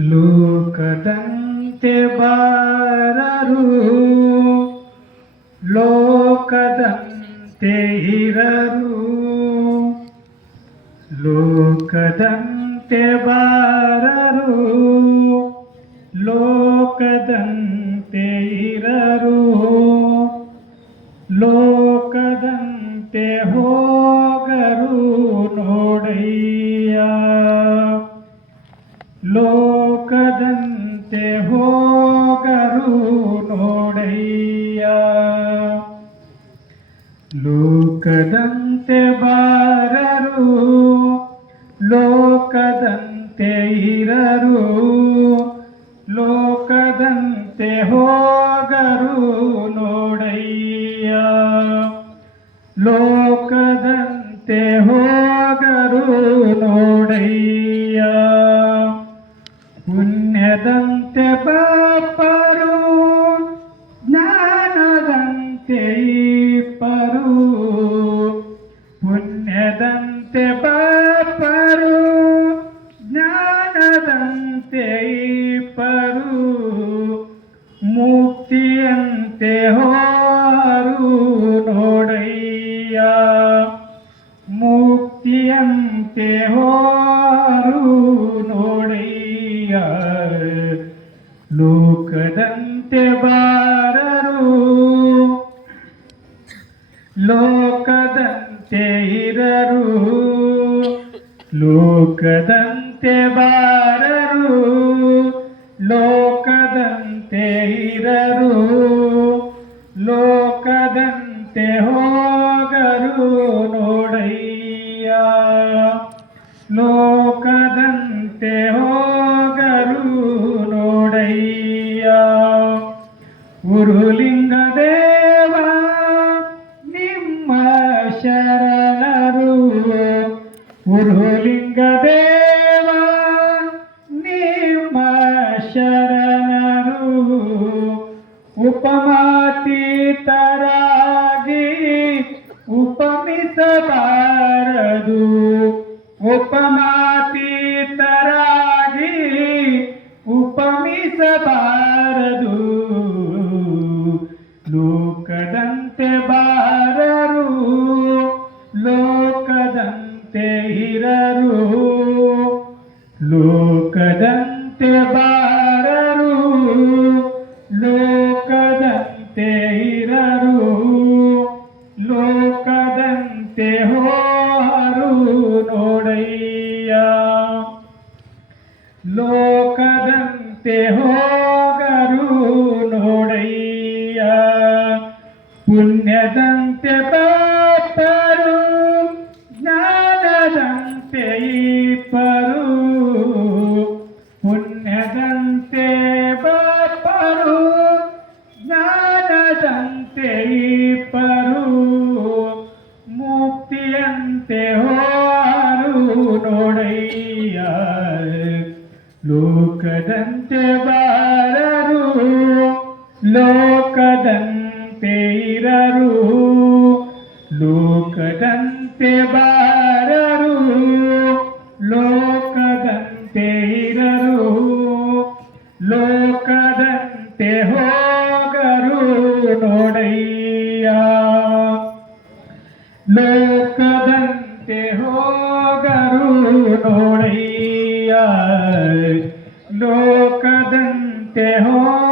ಲೋಕದಂತೆ ಬಾರರು. ಲೋಕದಂತೆ ಇರರು. ಲೋಕದಂತೆ ಬಾರರು. ಲೋಕದಂತೆ ಇರರು. ಲೋಕದಂತೆ ಹೋಗರು ನೋಡಯ್ಯ. ಲೋಕದಂತೆ ಹೋಗರು ನೋಡಯ್ಯ. ಲೋಕದಂತೆ ಬಾರರು ಲೋಕದಂತೆ ಇರರು. ಲೋಕದಂತೆ ಹೋಗರು ನೋಡಯ್ಯ. ಲೋಕದಂತೆ ಹೋಗರು ನೋಡಯ್ಯ. ಪುಣ್ಯದಂತೆ ಪಾಪರು ಲೋಕದಂತೆ ಬಾರರು. ಲೋಕದಂತೆ ಇರರು. ಲೋಕದಂತೆ ಬಾರರು. ಲೋಕದಂತೆ ಇರರು. ಲೋಕದಂತೆ ಹೋಗರು ನೋಡಯ್ಯ. ಲೋಕದಂತೆ ಉರುಲಿಂಗ ದೇವ ನಿಮ್ಮ ಶರಣರು. ಗುರುಲಿಂಗ ದೇವ ನಿಮ್ಮ ಶರಣರು. ಉಪಮಾತೀತರಾಗಿ ಉಪಮಿಸಬಾರದು. ಉಪಮಾತೀತರಾಗಿ ಉಪಮಿಸಬಾರದು. ಲೋಕದಂತೆ ಬಾರರು ಲೋಕದಂತೆ ಇರರು ಲೋಕದಂತೆ ಹೋರು ನೋಡಯ್ಯ. ಲೋಕದಂತೆ ಹೋಗರು ನೋಡಯ್ಯ. ಪುಣ್ಯದಂತೆ ಪಾಪರು ಲೋಕದಂತೆ ಬಾರರು ಲೋಕದಂತೆ ಇರರು. ಲೋಕದಂತೆ ಬಾರರು ಲೋಕದಂತೆ ಇರರು. ಲೋಕದಂತೆ ಹೋಗರು ನೋಡಯ್ಯ. ಲೋಕದಂತೆ ಹೋಗರು ನೋಡಯ್ಯ. ಲೋಕದಂತೆ ಹೋಗರು